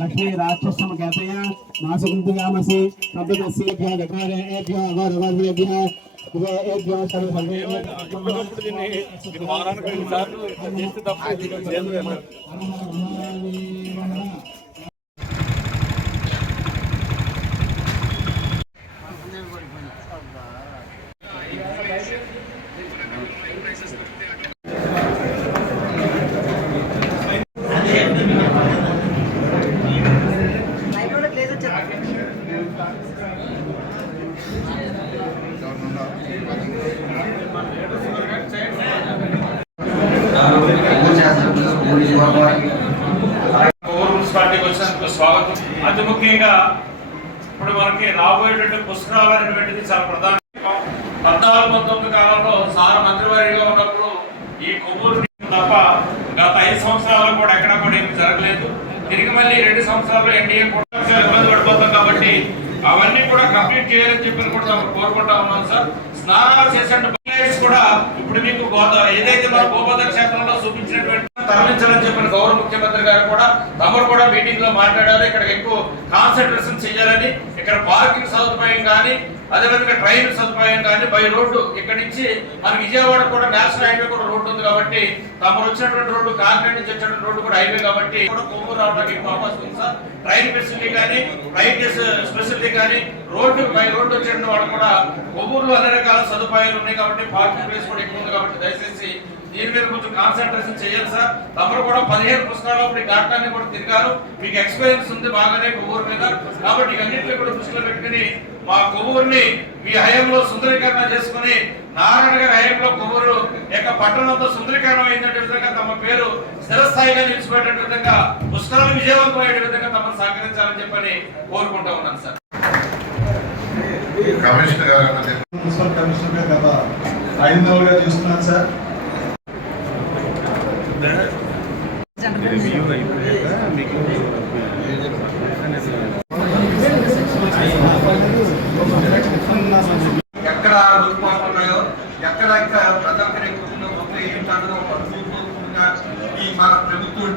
लक्ष्मी राक्षसम कहते मासकुंतयामसि మున్సిపాలిటీకి వచ్చినందుకు స్వాగతం. అతి ముఖ్యంగా ఇప్పుడు మనకి రాబోయేటువంటి పుష్కరాలు అనేటువంటిది చాలా ప్రధాన. 14-19 కాలంలో సార్ మంత్రివారిగా ఉన్నప్పుడు ఈ కొవ్వూరు తప్ప గత 5 సంవత్సరాలు కూడా ఎక్కడా కూడా ఏమి జరగలేదు. తిరిగి మళ్ళీ 2 సంవత్సరాలు ఎన్డీఏ కూడా ఇబ్బంది పడిపోతాం కాబట్టి అవన్నీ కూడా కంప్లీట్ చేయాలని చెప్పి కూడా కోరుకుంటా ఉన్నాం సార్. స్నానాలు చేసే కూడా ఇప్పుడు మీకు ఏదైతే మన గోపద క్షేత్రంలో చూపించినటువంటి తరలించాలని చెప్పిన గౌరవ ముఖ్యమంత్రి గారు కూడా తమరు కూడా మీటింగ్ లో మాట్లాడారు. ఇక్కడ ఎక్కువ కాన్సన్ట్రేషన్ చేయాలని, ఇక్కడ పార్కింగ్ సదుపాయం కానీ అదేవిధంగా ట్రైన్ సదుపాయం కానీ బై రోడ్డు ఇక్కడ నుంచి మన విజయవాడ కూడా నేషనల్ హైవే కూడా రోడ్డు ఉంది కాబట్టి తమరు వచ్చినటువంటి రోడ్డు కాకినాడ నుంచి వచ్చినటువంటి రోడ్డు కూడా హైవే కాబట్టి కూడా కొవ్వూరు రావడానికి ఎక్కువ అవకాశం ఉంది సార్. ట్రైన్ ఫెసిలిటీ కానీ ఫ్లైట్ స్పెషాలిటీ కానీ రోడ్డు బై రోడ్డు వచ్చేటువంటి వాళ్ళు కూడా కొవ్వూరులో అన్ని రకాల సదుపాయాలు ఉన్నాయి కాబట్టి పార్కింగ్ ప్లేస్ కూడా ఎక్కువ ఉంది కాబట్టి దయచేసి దీని మీద కొంచెం కాన్సన్ట్రేషన్ చేయాలి సార్. తమరు కూడా 15 పుస్తకాలు ఇప్పుడు ఘాటాన్ని కూడా తిరిగారు, మీకు ఎక్స్పీరియన్స్ ఉంది బాగానే కొవ్వూరు మీద కాబట్టి అన్నింటినీ కూడా దృష్టిలో పెట్టుకుని మా కొవ్వూరుని మీ హయాంలో సుందరీకరణ చేసుకుని నారాయణ గారి హయాంలో కొవ్వూరు యొక్క పట్టణంతో సుందరీకరణ అయినటువంటి విధంగా తమ పేరు స్థిరస్థాయిగా నిలిచిపోయేట విధంగా పుష్కరాలు విజయవంతం అయ్యే విధంగా తమను సహకరించాలని చెప్పని కోరుకుంటా ఉన్నాను సార్. మున్సిపల్ కమిషనర్ గత 5 నెలలుగా చూస్తున్నాను సార్. ఎక్కడ రూపాలు ఉన్నాయో ఎక్కడ ఇంకా ప్రజలకు ఏంటన్నదో ఈ మన ప్రభుత్వం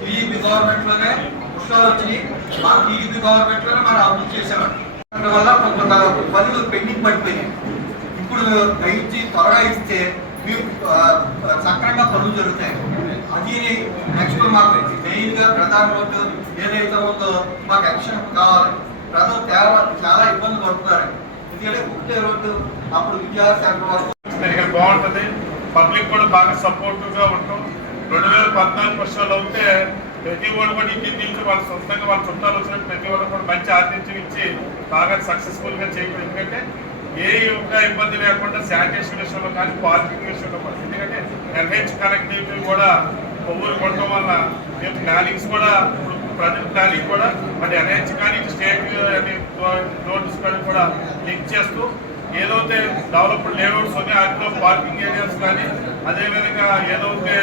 టీడీపీ గవర్నమెంట్ లోనే పుష్పాలు వచ్చినాయి. మా టీడీపీ గవర్నమెంట్ లోనే మనం అభివృద్ధి చేసేవాడు. అందువల్ల కొంత పనులు పెండింగ్ పడిపోయినాయి. ఇప్పుడు దయచి త్వరగా ఇస్తే మీరు సక్రంగా పనులు జరుగుతాయి. అది నెక్స్ట్ మాకు మెయిన్గా ప్రధాన రోడ్డు ఏదైతే ఉందో మాకు యాక్షన్ కావాలి. ప్రజలు చాలా ఇబ్బంది పడుతున్నారు. ఎందుకంటే ఒకటే రోడ్డు అప్పుడు విద్యాశాఖ వరకు బాగుంటుంది. పబ్లిక్ కూడా బాగా సపోర్టివ్ గా ఉంటాం. 2014 వర్షాలు అవుతే ప్రతి వాళ్ళు కూడా ఇంటికి నుంచి వాళ్ళ సొంతంగా వాళ్ళ చుట్టాలు వచ్చినట్టు ప్రతి వాళ్ళు కూడా మంచి ఆతిథ్యం ఇచ్చి బాగా సక్సెస్ఫుల్ గా చేయడం. ఎందుకంటే ఏ ఒక్క ఇబ్బంది లేకుండా శానిటేషన్ విషయంలో కానీ పార్కింగ్ విషయంలో కానీ, ఎందుకంటే ఎన్హెచ్ కనెక్టివిటీ కూడా కొవ్వూరు కొట్టడం వల్ల మేము ప్లానింగ్స్ కూడా ఇప్పుడు ప్రజెంట్ ప్లానింగ్ కూడా బట్ ఎన్హెచ్ కానీ స్టేట్ రోడ్స్ కానీ కూడా లింక్ చేస్తూ ఏదైతే డెవలప్డ్ లేఅవుట్స్ ఉన్నాయి వాటిలో పార్కింగ్ ఏరియాస్ కానీ అదేవిధంగా ఏదైతే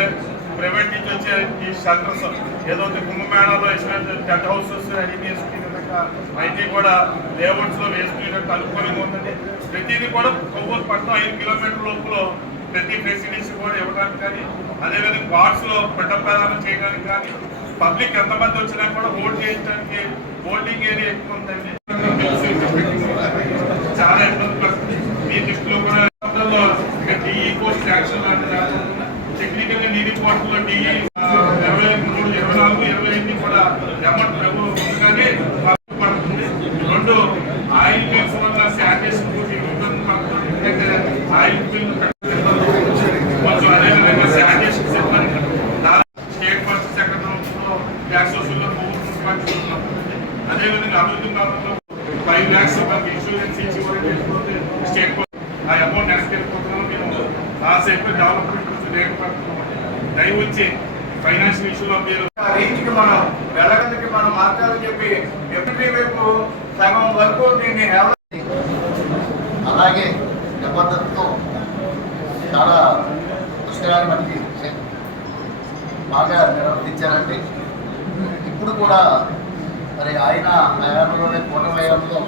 ప్రైవేట్ నుంచి వచ్చే ఈ షెల్టర్స్ ఏదైతే కుంభమేళాలో వేసిన టెంట్ హౌసెస్ అన్ని వేసుకునే విధంగా అయితే కూడా లేఅవుట్స్ లో వేసుకునేటట్టు అనుకూలంగా ఉందండి. ప్రతిదీ కూడా కొవ్వూరు పట్టణం 5 కిలోమీటర్ల లోపల ప్రతి ఫెసిలిటీస్ కూడా ఇవ్వడానికి కానీ అదేవిధంగా వార్డ్స్ లో పట్ట ప్రదానం చేయడానికి కానీ పబ్లిక్ ఎంతమంది వచ్చినా కూడా ఓట్ చేయించడానికి ఓటింగ్ ఏరియా ఎక్కువ ఉందండి. చాలా ఇబ్బంది పడుతుంది. మీ దృష్టిలో కూడా డిఈ పోస్ట్ యాక్షన్ టెక్నికల్ గా నీటి పోర్టులో డిఈ 23, 24, 25 కూడా అమౌంట్ ప్రభు కానీ పడుతుంది. 2 ఆయిల్ మిల్స్ వల్ల శానిటేషన్ ఇబ్బంది పడుతుంది. ఆయిల్ మిల్ కొంచెం అదేవిధంగా శానిటేషన్ సిబ్బంది స్టేట్ ఫస్ట్ సెక్రటరీ ట్యాక్స్ వసూల్లో అదేవిధంగా అభివృద్ధి కాలంలో 5 lakhs ఇన్సూరెన్స్ ఇచ్చి కూడా స్టేట్ ఆ అమౌంట్ నెక్స్ట్ వెళ్ళిపోతున్నాం. మేము ఆ సైడ్ డెవలప్మెంట్ రేటు పడుతున్నాం. దయ వచ్చి ఫైనాన్షియల్ ఇష్యూలో మీరు రేంజ్కి మనం వెళ్ళగలికి మనం మార్చాలని చెప్పి ఎప్పటి వైపు సగం వరకు దీన్ని అలాగే నిబద్ధతతో చాలా పుష్కరాలు మనకి బాగా నిర్వర్తించారండి. ఇప్పుడు కూడా మరి ఆయన హయాంలోనే కూటమి హయాంలో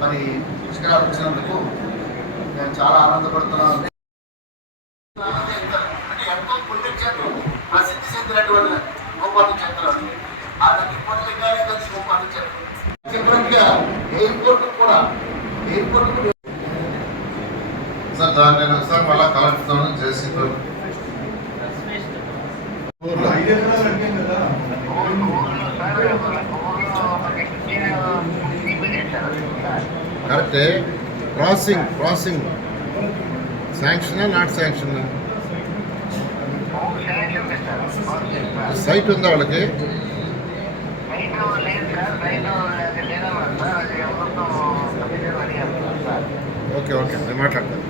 మరి పుష్కరాలు వచ్చినందుకు నేను చాలా ఆనందపడుతున్నాను. అంటే ఎంతో పుణ్యక్షేత్రం, ప్రసిద్ధి చెందినటువంటి గోపాల క్షేత్రాలు. ఆ పుణ్యలింగాలే కలిసి గోపాల క్షేత్రం చెప్పినట్టుగా ఎయిర్పోర్ట్ కూడా సార్ దాన్ని నేను ఒకసారి మళ్ళీ కలెక్టర్తో జేసీతో 5 ఎకరాలు అడిగాం కదా. కరెక్టే. క్రాసింగ్ శాంక్షనా నాట్ శాంక్షనా? సైట్ ఉందా వాళ్ళకి? ఓకే నేను మాట్లాడతాను.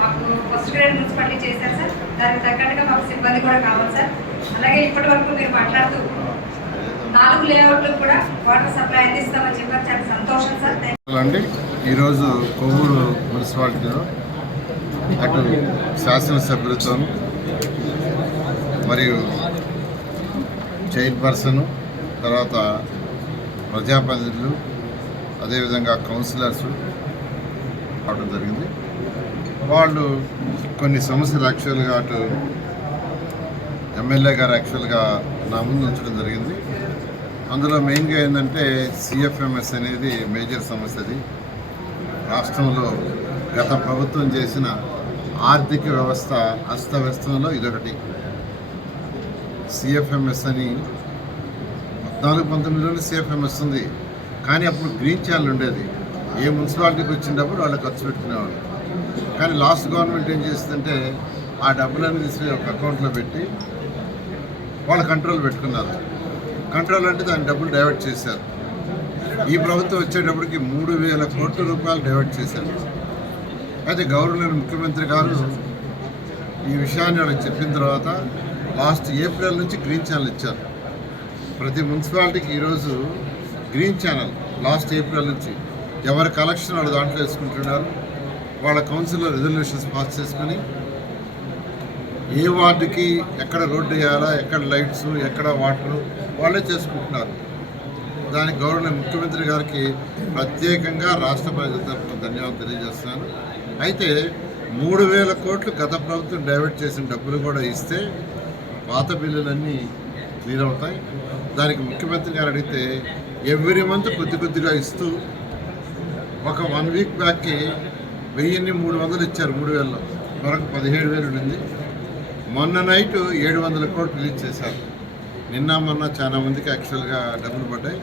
మాకు ఫస్ట్ గ్రేడ్ మున్సిపాలిటీ చేశారు సార్. దానికి తగ్గట్టుగా మాకు సిబ్బంది కూడా కావాలి సార్. అలాగే ఇప్పటి వరకు మీరు మాట్లాడుతూ 4 లేఅవుట్లు కూడా వాటర్ సప్లై అందిస్తామని చెప్పారు. చాలా సంతోషం సార్. అండి ఈరోజు కొవ్వూరు మున్సిపాలిటీలో అటు శాసనసభ్యులతో మరియు చైర్పర్సన్, తర్వాత ప్రజాప్రతినిధులు, అదేవిధంగా కౌన్సిలర్స్ అవడం జరిగింది. వాళ్ళు కొన్ని సమస్యలు యాక్చువల్గా అటు ఎమ్మెల్యే గారు యాక్చువల్గా నా ముందు ఉంచడం జరిగింది. అందులో మెయిన్గా ఏంటంటే సిఎఫ్ఎంఎస్ అనేది మేజర్ సమస్య. అది రాష్ట్రంలో గత ప్రభుత్వం చేసిన ఆర్థిక వ్యవస్థ అస్తవ్యస్తంలో ఇదొకటి. సిఎఫ్ఎంఎస్ అని 14-19లోనే సిఎఫ్ఎంఎస్ ఉంది, కానీ అప్పుడు గ్రీన్ ఛానల్ ఉండేది. ఏ మున్సిపాలిటీకి వచ్చినప్పుడు వాళ్ళు ఖర్చు పెట్టుకునేవాళ్ళు. కానీ లాస్ట్ గవర్నమెంట్ ఏం చేసిందంటే ఆ డబ్బులన్నీ తీసుకుని ఒక అకౌంట్లో పెట్టి వాళ్ళ కంట్రోల్ పెట్టుకున్నారు. కంట్రోల్ అంటే దాని డబ్బులు డైవర్ట్ చేశారు. ఈ ప్రభుత్వం వచ్చేటప్పటికి 3,000 కోట్ల రూపాయలు డైవర్ట్ చేశారు. అయితే గౌరవనీయ ముఖ్యమంత్రి గారు ఈ విషయాన్ని వాళ్ళకి చెప్పిన తర్వాత లాస్ట్ ఏప్రిల్ నుంచి గ్రీన్ ఛానల్ ఇచ్చారు. ప్రతి మున్సిపాలిటీకి ఈరోజు గ్రీన్ ఛానల్ లాస్ట్ ఏప్రిల్ నుంచి ఎవరి కలెక్షన్ వాళ్ళు దాంట్లో వేసుకుంటున్నారు. వాళ్ళ కౌన్సిల్లో రెజల్యూషన్స్ పాస్ చేసుకుని ఏ వార్డుకి ఎక్కడ రోడ్డు వేయాలా, ఎక్కడ లైట్స్, ఎక్కడ వాటరు వాళ్ళే చేసుకుంటున్నారు. దానికి గౌరవనీయ ముఖ్యమంత్రి గారికి ప్రత్యేకంగా రాష్ట్ర ప్రజల తరఫున ధన్యవాదాలు తెలియజేస్తున్నాను. అయితే 3,000 కోట్లు గత ప్రభుత్వం డైవర్ట్ చేసిన డబ్బులు కూడా ఇస్తే పాత బిల్లులన్నీ క్లియర్ అవుతాయి. దానికి ముఖ్యమంత్రి గారు అడిగితే ఎవ్రీ మంత్ కొద్దిగా ఇస్తూ ఒక 1 వీక్ బ్యాక్కి 1,300 ఇచ్చారు. 3,000లో మరొక 17,000 ఉంది. మొన్న నైట్ 700 కోట్లు రిలీజ్ చేశారు. నిన్న మొన్న చాలా మందికి యాక్చువల్గా డబ్బులు పడ్డాయి.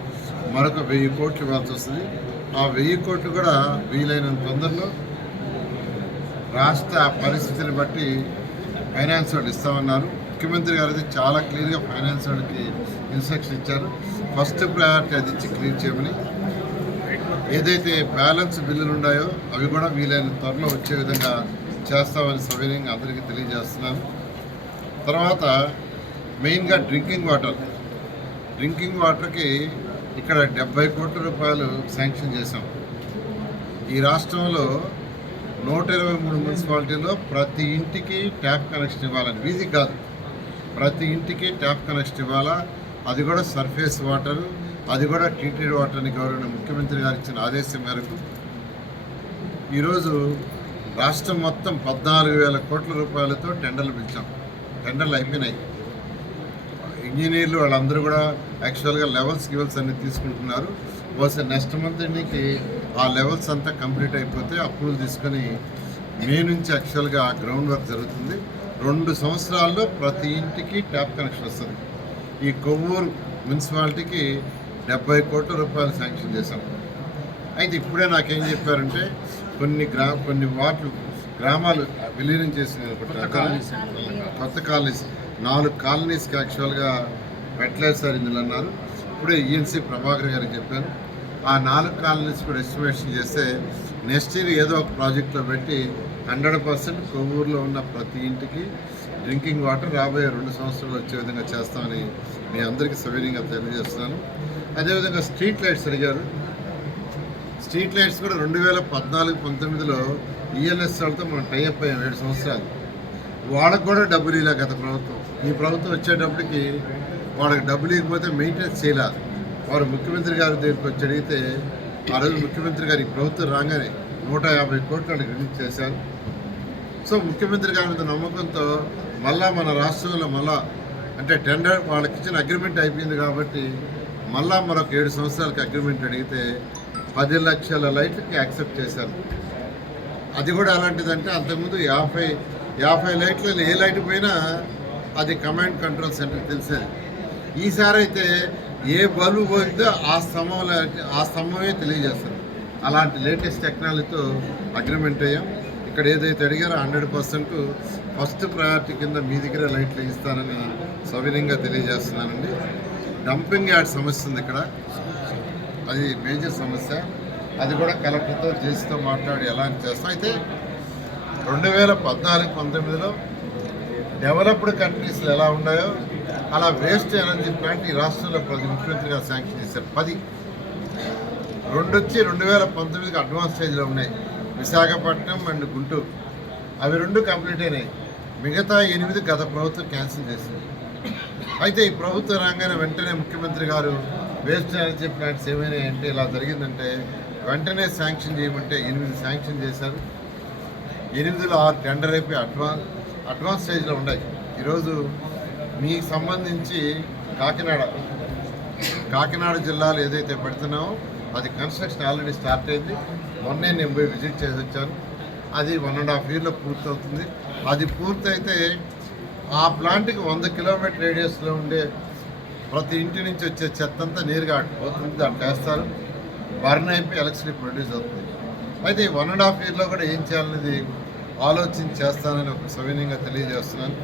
మరొక 1,000 కోట్లు ఇవ్వాల్సి వస్తుంది. ఆ 1,000 కోట్లు కూడా వీలైనంత తొందరలో రాష్ట్ర పరిస్థితిని బట్టి ఫైనాన్స్ వాళ్ళు ఇస్తామన్నారు. ముఖ్యమంత్రి గారు అయితే చాలా క్లియర్గా ఫైనాన్స్ వాళ్ళకి ఇన్స్ట్రక్షన్ ఇచ్చారు. ఫస్ట్ ప్రయారిటీ అది ఇచ్చి క్లియర్ చేయమని. ఏదైతే బ్యాలెన్స్ బిల్లులు ఉన్నాయో అవి కూడా వీలైన త్వరలో వచ్చే విధంగా చేస్తామని సవినయంగా అందరికీ తెలియజేస్తున్నాను. తర్వాత మెయిన్గా డ్రింకింగ్ వాటర్కి ఇక్కడ 70 కోట్ల రూపాయలు శాంక్షన్ చేశాం. ఈ రాష్ట్రంలో 123 మున్సిపాలిటీలో ప్రతి ఇంటికి ట్యాప్ కనెక్షన్ ఇవ్వాలని, వీధికి కాదు ప్రతి ఇంటికి ట్యాప్ కనెక్షన్ ఇవ్వాలా. అది కూడా సర్ఫేస్ వాటర్, అది కూడా ట్రీటెడ్ వాటర్ అని గౌరవనీయ ముఖ్యమంత్రి గారు ఇచ్చిన ఆదేశం మేరకు ఈరోజు రాష్ట్రం మొత్తం 14,000 కోట్ల రూపాయలతో టెండర్లు పిలిచాం. టెండర్లు అయిపోయినాయి. ఇంజనీర్లు వాళ్ళందరూ కూడా యాక్చువల్గా లెవెల్స్ అన్ని తీసుకుంటున్నారు. బహుశా నెక్స్ట్ మంత్ ఎన్నికి ఆ లెవెల్స్ అంతా కంప్లీట్ అయిపోతే అప్రూవల్ తీసుకొని మే నుంచి యాక్చువల్గా గ్రౌండ్ వర్క్ జరుగుతుంది. 2 సంవత్సరాల్లో ప్రతి ఇంటికి ట్యాప్ కనెక్షన్ వస్తుంది. ఈ కొవ్వూరు మున్సిపాలిటీకి 70 కోట్ల రూపాయలు శాంక్షన్ చేశాం. అయితే ఇప్పుడే నాకేం చెప్పారంటే కొన్ని వార్డులు గ్రామాలు విలీనం చేసిన కొత్త కాలనీస్ 4 కాలనీస్కి యాక్చువల్గా పెట్టలేదు సార్ ఇందులో అన్నారు. ఇప్పుడే ఈఎన్సీ ప్రభాకర్ గారికి చెప్పాను. ఆ 4 కాలనీస్ కూడా ఎస్టిమేషన్ చేస్తే నెక్స్ట్ ఇయర్ ఏదో ఒక ప్రాజెక్ట్లో పెట్టి 100% కొవ్వూరులో ఉన్న ప్రతి ఇంటికి డ్రింకింగ్ వాటర్ రాబోయే 2 సంవత్సరాలు వచ్చే విధంగా చేస్తామని మీ అందరికీ సవినయంగా తెలియజేస్తున్నాను. అదేవిధంగా స్ట్రీట్ లైట్స్ అడిగారు. స్ట్రీట్ లైట్స్ కూడా 2014-19లో ఈఎల్ఎస్ వాళ్ళతో మనం టైఅప్ అయ్యాం 7 సంవత్సరాలు. వాళ్ళకు కూడా డబ్బులు ఇలా గత ప్రభుత్వం. ఈ ప్రభుత్వం వచ్చేటప్పటికి వాళ్ళకి డబ్బులు ఇవ్వకపోతే మెయింటెనెన్స్ చేయలేదు. వారు ముఖ్యమంత్రి గారి దగ్గరికి వచ్చి అడిగితే ఆ రోజు ముఖ్యమంత్రి గారి ప్రభుత్వం రాగానే 150 కోట్లు రిలీజ్ చేశారు. సో ముఖ్యమంత్రి గారి మీద నమ్మకంతో మళ్ళా మన రాష్ట్రంలో అంటే టెండర్ వాళ్ళకి ఇచ్చిన అగ్రిమెంట్ అయిపోయింది కాబట్టి మళ్ళా మరొక 7 సంవత్సరాలకి అగ్రిమెంట్ అడిగితే 10 లక్షల లైట్లకి యాక్సెప్ట్ చేశారు. అది కూడా అలాంటిదంటే అంతకుముందు 50 లైట్లలో ఏ లైట్ పోయినా అది కమాండ్ కంట్రోల్ సెంటర్ తెలిసేది. ఈసారి అయితే ఏ బల్బు పోయిందో ఆ స్తంభమే తెలియజేస్తారు. అలాంటి లేటెస్ట్ టెక్నాలజీతో అగ్రిమెంట్ అయ్యాం. ఇక్కడ ఏదైతే అడిగారో 100% ఫస్ట్ ప్రయారిటీ కింద మీ దగ్గర లైట్లు ఇస్తానని సవినయంగా తెలియజేస్తున్నానండి. డంపింగ్ యార్డ్ సమస్య ఉంది ఇక్కడ, అది మేజర్ సమస్య. అది కూడా కలెక్టర్తో జేసీతో మాట్లాడి ఎలా చేస్తాం. అయితే 2014-19లో డెవలప్డ్ కంట్రీస్లో ఎలా ఉన్నాయో అలా వేస్ట్ ఎనర్జీ ప్లాంట్ ఈ రాష్ట్రంలో ముఖ్యమంత్రి గారు శాంక్షన్ చేశారు. 10 వచ్చి 2019కి అడ్వాన్స్ స్టేజ్లో ఉన్నాయి, విశాఖపట్నం అండ్ గుంటూరు. అవి 2 కంప్లీట్ అయినాయి. మిగతా 8 గత ప్రభుత్వం క్యాన్సిల్ చేసింది. అయితే ఈ ప్రభుత్వం రాగానే వెంటనే ముఖ్యమంత్రి గారు వేస్ట్ ఎనర్జీ ప్లాంట్స్ ఏమైనా అంటే ఇలా జరిగిందంటే వెంటనే శాంక్షన్ చేయమంటే 8 శాంక్షన్ చేశారు. 8లో 6 టెండర్ అయిపోయి అడ్వాన్స్ స్టేజ్లో ఉన్నాయి. ఈరోజు మీకు సంబంధించి కాకినాడ జిల్లాలో ఏదైతే పెడుతున్నామో అది కన్స్ట్రక్షన్ ఆల్రెడీ స్టార్ట్ అయింది. మొన్నే నేను పోయి విజిట్ చేసి వచ్చాను. అది 1.5 yearలో పూర్తవుతుంది. అది పూర్తయితే ఆ ప్లాంట్కి 100 కిలోమీటర్ రేడియస్లో ఉండే ప్రతి ఇంటి నుంచి వచ్చే చెత్త అంతా నేరుగా పోతుంది, దాన్ని వేస్తారు, బర్న్ అయిపోయి ఎలక్ట్రిసిటీ ప్రొడ్యూస్ అవుతుంది. అయితే 1.5 yearలో కూడా ఏం చేయాలనేది ఆలోచించి చేస్తానని ఒక సవినయంగా తెలియజేస్తున్నాను.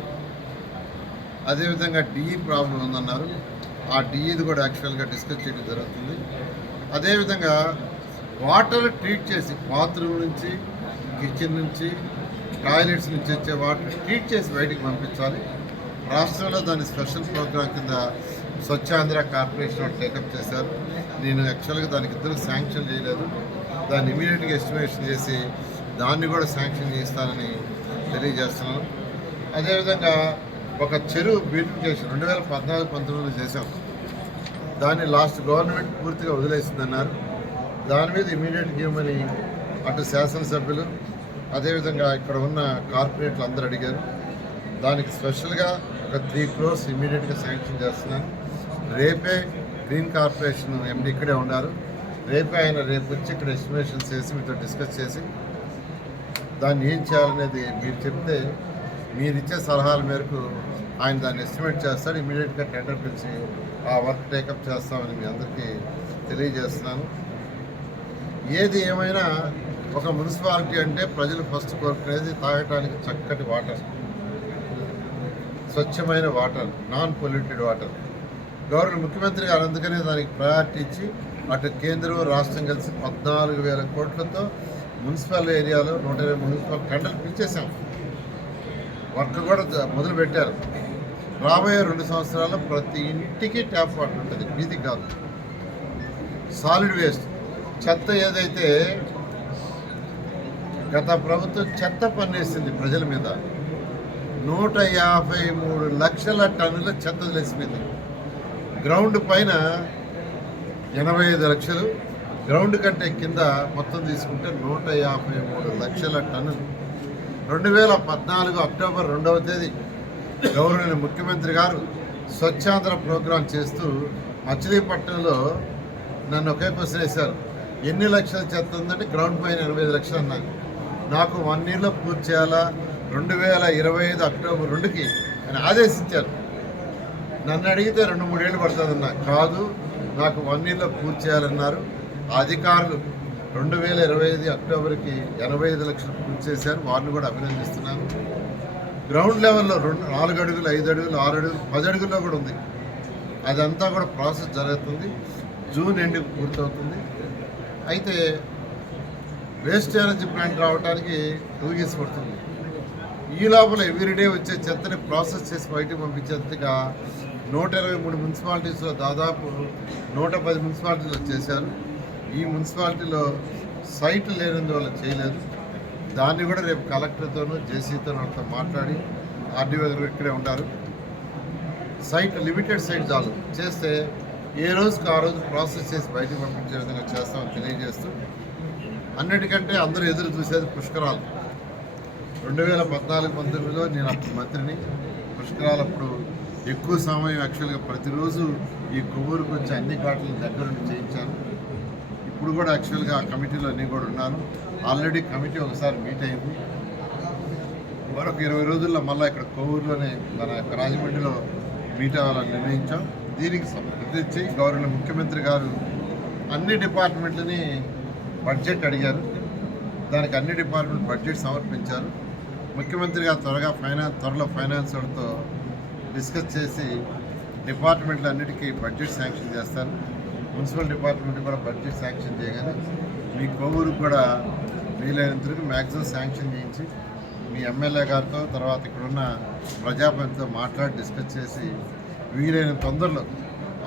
అదేవిధంగా డిఈ ప్రాబ్లం ఉందన్నారు. ఆ డిఈది కూడా యాక్చువల్గా డిస్కస్ చేయడం జరుగుతుంది. అదేవిధంగా వాటర్ ట్రీట్ చేసి బాత్రూమ్ నుంచి, కిచెన్ నుంచి, టాయిలెట్స్ నుంచి వచ్చే వాటర్ ట్రీట్ చేసి బయటికి పంపించాలి. రాష్ట్రంలో దాని స్పెషల్ ప్రోగ్రామ్ కింద స్వచ్ఛాంధ్ర కార్పొరేషన్ టేకప్ చేశారు. నేను యాక్చువల్గా దానికి ఇద్దరు శాంక్షన్ చేయలేదు. దాన్ని ఇమీడియట్గా ఎస్టిమేషన్ చేసి దాన్ని కూడా శాంక్షన్ చేస్తానని తెలియజేస్తున్నాను. అదేవిధంగా ఒక చెరువు బ్యూటిఫికేషన్ 2014-19లో చేశాం. దాన్ని లాస్ట్ గవర్నమెంట్ పూర్తిగా వదిలేసిందన్నారు. దాని మీద ఇమీడియట్ ఇవ్వమని అటు శాసనసభ్యులు అదేవిధంగా ఇక్కడ ఉన్న కార్పొరేట్లు అందరూ అడిగారు. దానికి స్పెషల్గా ఒక 3 crores ఇమీడియట్గా శాంక్షన్ చేస్తున్నాను. రేపే గ్రీన్ కార్పొరేషన్ ఎండి ఇక్కడే ఉన్నారు. రేపు వచ్చి ఇక్కడ ఎస్టిమేషన్స్ చేసి మీతో డిస్కస్ చేసి దాన్ని ఏం చేయాలనేది మీరు చెప్తే మీరు ఇచ్చే సలహాల మేరకు ఆయన దాన్ని ఎస్టిమేట్ చేస్తాడు. ఇమీడియట్గా టెండర్ పిలిచి ఆ వర్క్ టేకప్ చేస్తామని మీ అందరికీ తెలియజేస్తున్నాను. ఏది ఏమైనా ఒక మున్సిపాలిటీ అంటే ప్రజలు ఫస్ట్ కోరుకునేది తాగటానికి చక్కటి వాటర్, స్వచ్ఛమైన వాటర్, నాన్ పొల్యూటెడ్ వాటర్. ముఖ్యమంత్రి గారు అందుకనే దానికి ప్రయారిటీ ఇచ్చి అటు కేంద్రం రాష్ట్రం కలిసి 14,000 కోట్లతో మున్సిపల్ ఏరియాలో 120 మున్సిపల్ టెండర్లు పిలిచేసాం. వర్క్ కూడా మొదలు పెట్టారు. రాబోయే 2 సంవత్సరాల్లో ప్రతి ఇంటికి ట్యాప్ వాటర్ ఉంటుంది, వీధికి కాదు. సాలిడ్ వేస్ట్ చెత్త ఏదైతే గత ప్రభుత్వం చెత్త పన్నేసింది ప్రజల మీద, 153 లక్షల టన్నుల చెత్త తెలిసిపోయింది. గ్రౌండ్ పైన 85 లక్షలు, గ్రౌండ్ కంటే కింద మొత్తం తీసుకుంటే 153 లక్షల టన్నులు. 2014 అక్టోబర్ 2వ తేదీ గౌరవనీయ ముఖ్యమంత్రి గారు స్వచ్ఛాంధ్ర ప్రోగ్రాం చేస్తూ మచిలీపట్నంలో నన్ను ఒకే క్వశ్చన్ వేశారు, ఎన్ని లక్షల చెత్త ఉందంటే గ్రౌండ్ పైన 85 లక్షలు అన్నాను. నాకు 1 yearలో పూర్తి చేయాలా, 2025 అక్టోబర్ 2కి అని ఆదేశించారు. నన్ను అడిగితే 2-3 ఏళ్ళు పడుతుందన్నా, కాదు నాకు 1 yearలో పూర్తి చేయాలన్నారు. అధికారులు 2025 అక్టోబర్కి 85 లక్షలు పూర్తి చేశారు. వారిని కూడా అభినందిస్తున్నాను. గ్రౌండ్ లెవెల్లో 4 అడుగులు, 5 అడుగులు, 6 అడుగులు, 10 అడుగుల్లో కూడా ఉంది. అదంతా కూడా ప్రాసెస్ జరుగుతుంది. జూన్ ఎండ్కి పూర్తవుతుంది. అయితే వేస్ట్ ఎనర్జీ ప్లాంట్ రావడానికి 2 years పడుతుంది. ఈ లోపల ఎవ్రీడే వచ్చే చెత్తని ప్రాసెస్ చేసి బయటకు పంపించేందుగా 123 మున్సిపాలిటీస్లో దాదాపు 110 మున్సిపాలిటీలు చేశారు. ఈ మున్సిపాలిటీలో సైట్లు లేనందువల్ల చేయలేదు. దాన్ని కూడా రేపు కలెక్టర్తోనూ జేసీతో మాట్లాడి ఆర్డీఓ గారు ఇక్కడే ఉంటారు. సైట్ లిమిటెడ్ సైట్ చాలు చేస్తే ఏ రోజుకి ఆ రోజు ప్రాసెస్ చేసి బయటకు పంపించే విధంగా చేస్తామని తెలియజేస్తూ, అన్నిటికంటే అందరూ ఎదురు చూసేది పుష్కరాలు. 2014-19లో నేను అప్పుడు మంత్రిని. పుష్కరాలప్పుడు ఎక్కువ సమయం యాక్చువల్గా ప్రతిరోజు ఈ కొవ్వూరుకు వచ్చి అన్ని ఘాట్లను దగ్గరుండి చేయించాను. ఇప్పుడు కూడా యాక్చువల్గా ఆ కమిటీలో అన్నీ కూడా ఉన్నాను. ఆల్రెడీ కమిటీ ఒకసారి మీట్ అయింది. మరొక 20 రోజుల్లో మళ్ళీ ఇక్కడ కొవ్వూరులోనే మన యొక్క రాజమండ్రిలో మీట్ అవ్వాలని నిర్ణయించాం. దీనికి సంబంధించి గౌరవ ముఖ్యమంత్రి గారు అన్ని డిపార్ట్మెంట్లని బడ్జెట్ అడిగారు. దానికి అన్ని డిపార్ట్మెంట్ బడ్జెట్ సమర్పించారు. ముఖ్యమంత్రి గారు త్వరలో ఫైనాన్స్ వాళ్ళతో డిస్కస్ చేసి డిపార్ట్మెంట్లు అన్నిటికీ బడ్జెట్ శాంక్షన్ చేస్తారు. మున్సిపల్ డిపార్ట్మెంట్ కూడా బడ్జెట్ శాంక్షన్ చేయగానే మీ కొవ్వూరుకు కూడా వీలైనంతవరకు మ్యాక్సిమం శాంక్షన్ చేయించి మీ ఎమ్మెల్యే గారితో తర్వాత ఇక్కడున్న ప్రజాపతితో మాట్లాడి డిస్కస్ చేసి వీలైన తొందరలో,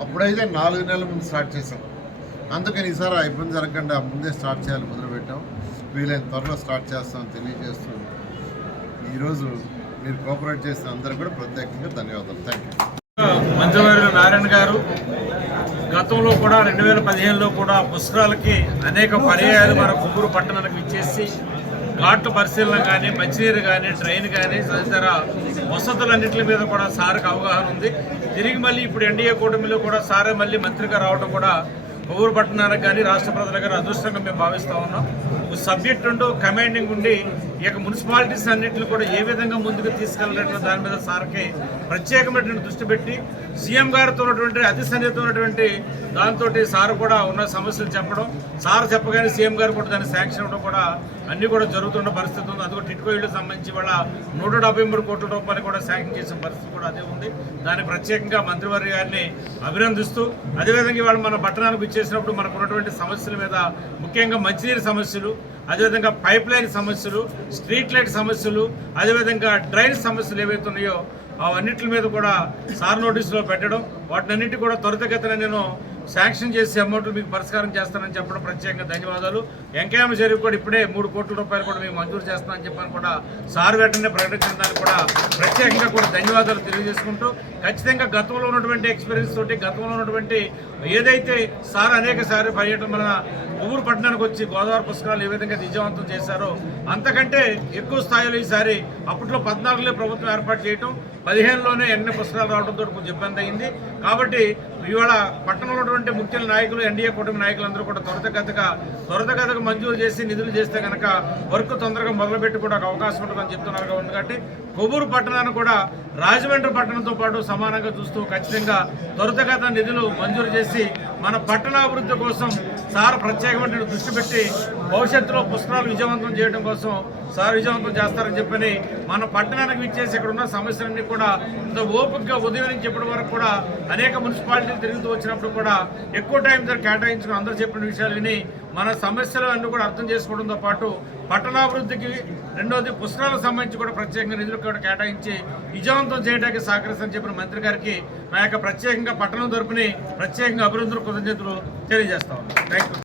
అప్పుడైతే 4 నెలల ముందు స్టార్ట్ చేసాం. అందుకని ఈసారి ఆ ఇబ్బంది జరగకుండా ముందే స్టార్ట్ చేయాలి మొదలుపెట్టాం. వీలైన త్వరలో స్టార్ట్ చేస్తామని తెలియజేస్తూ ఈరోజు మీరు కోఆపరేట్ చేసిన అందరూ కూడా ప్రత్యేకంగా ధన్యవాదాలు. Thank you. మంత్రివర్యులు నారాయణ గారు గతంలో కూడా 2015లో కూడా పుష్కరాలకి అనేక పర్యాయాలు మన కొవ్వూరు పట్టణానికి ఇచ్చేసి ఘాట్ల పరిశీలన కానీ, మంచినీరు కానీ, ట్రైన్ కానీ తదితర వసతులన్నింటి మీద కూడా సార్కి అవగాహన ఉంది. తిరిగి మళ్ళీ ఇప్పుడు ఎన్డీఏ కూటమిలో కూడా సారే మళ్ళీ మంత్రిగా రావడం కూడా కొవ్వూరు పట్టణానికి కానీ రాష్ట్ర ప్రజలకు కానీ అదృష్టంగా మేము భావిస్తూ ఉన్నాం. సబ్జెక్ట్ ఉంటూ కమాండింగ్ ఉండి ఈ యొక్క మున్సిపాలిటీస్ అన్నింటిని కూడా ఏ విధంగా ముందుకు తీసుకెళ్లాలంటే దాని మీద సార్కి ప్రత్యేకమైనటువంటి దృష్టి పెట్టి సీఎం గారితో ఉన్నటువంటి అతి సన్నిహితం ఉన్నటువంటి దాంతో సార్ కూడా ఉన్న సమస్యలు చెప్పడం, సార్ చెప్పగానే సీఎం గారు కూడా దాన్ని శాంక్షన్ ఇవ్వడం కూడా అన్నీ కూడా జరుగుతున్న పరిస్థితి ఉంది. అది కూడా టిట్కో ఇళ్లకు సంబంధించి వాళ్ళ 173 కోట్ల రూపాయలు కూడా శాంక్షన్ చేసిన పరిస్థితి కూడా అదే ఉంది. దాన్ని ప్రత్యేకంగా మంత్రివర్య గారిని అభినందిస్తూ, అదేవిధంగా ఇవాళ మన పట్టణానికి ఇచ్చేసినప్పుడు మనకు ఉన్నటువంటి సమస్యల మీద ముఖ్యంగా మంచినీరు సమస్యలు, అదేవిధంగా పైప్ లైన్ సమస్యలు, స్ట్రీట్ లైట్ సమస్యలు, అదేవిధంగా డ్రైన్ సమస్యలు ఏవైతే ఉన్నాయో అవన్నిటి మీద కూడా సార్ నోటీసులో పెట్టడం, వాటినన్నింటి కూడా త్వరితగతిన నేను శాంక్షన్ చేసే అమౌంట్లు మీకు పరిష్కారం చేస్తానని చెప్పడం ప్రత్యేకంగా ధన్యవాదాలు. వెంకయ్య చెరువు కూడా ఇప్పుడే 3 కోట్ల రూపాయలు కూడా మేము మంజూరు చేస్తామని చెప్పని కూడా సార్ వెంటనే ప్రకటించిన దానికి కూడా ప్రత్యేకంగా కూడా ధన్యవాదాలు తెలియజేసుకుంటూ, ఖచ్చితంగా గతంలో ఉన్నటువంటి ఎక్స్పీరియన్స్ తోటి, గతంలో ఉన్నటువంటి ఏదైతే సార్ అనేక సారి పర్యటన మన కొవ్వూరు పట్టణానికి వచ్చి గోదావరి పుష్కరాలు ఏ విధంగా విజయవంతం చేశారో అంతకంటే ఎక్కువ స్థాయిలో ఈసారి అప్పట్లో 14లో ప్రభుత్వం ఏర్పాటు చేయటం, 15లోనే ఎన్ని పుష్కరాలు రావడంతో కొంచెం ఇబ్బంది అయింది. కాబట్టి ఇవాళ పట్టణంలో ఉన్నటువంటి ముఖ్య నాయకులు, ఎన్డీఏ కూటమి నాయకులందరూ కూడా త్వరితగతిగా మంజూరు చేసి నిధులు చేస్తే కనుక వర్క్ తొందరగా మొదలుపెట్టి కూడా ఒక అవకాశం ఉంటుందని చెప్తున్నారు. కాబట్టి కొవ్వూరు పట్టణాన్ని కూడా రాజమండ్రి పట్టణంతో పాటు సమానంగా చూస్తూ ఖచ్చితంగా త్వరితగత నిధులు మంజూరు చేసి మన పట్టణాభివృద్ధి కోసం సార్ ప్రత్యేకమైన దృష్టి పెట్టి భవిష్యత్తులో పుష్కరాలు విజయవంతం చేయడం కోసం సార్ విజయవంతం చేస్తారని చెప్పని మన పట్టణానికి విచ్చేసి ఇక్కడ ఉన్న సమస్యలన్నీ కూడా ఇంత ఓపికగా ఉదయం నుంచి ఇప్పటి వరకు కూడా అనేక మున్సిపాలిటీలు తిరుగుతూ వచ్చినప్పుడు కూడా ఎక్కువ టైం కేటాయించుకుని అందరూ చెప్పిన విషయాలు విని మన సమస్యలు అన్నీ కూడా అర్థం చేసుకోవడంతో పాటు పట్టణాభివృద్ధికి, రెండోది పుష్కరాలకు సంబంధించి కూడా ప్రత్యేకంగా నిధులు కూడా కేటాయించి విజయవంతం చేయడానికి సహకరిస్తారని చెప్పిన మంత్రి గారికి నా యొక్క ప్రత్యేకంగా పట్టణం తరపుని ప్రత్యేకంగా అభివృద్ధులు కృతజ్ఞతలు తెలియజేస్తా ఉన్నాను. Thank you.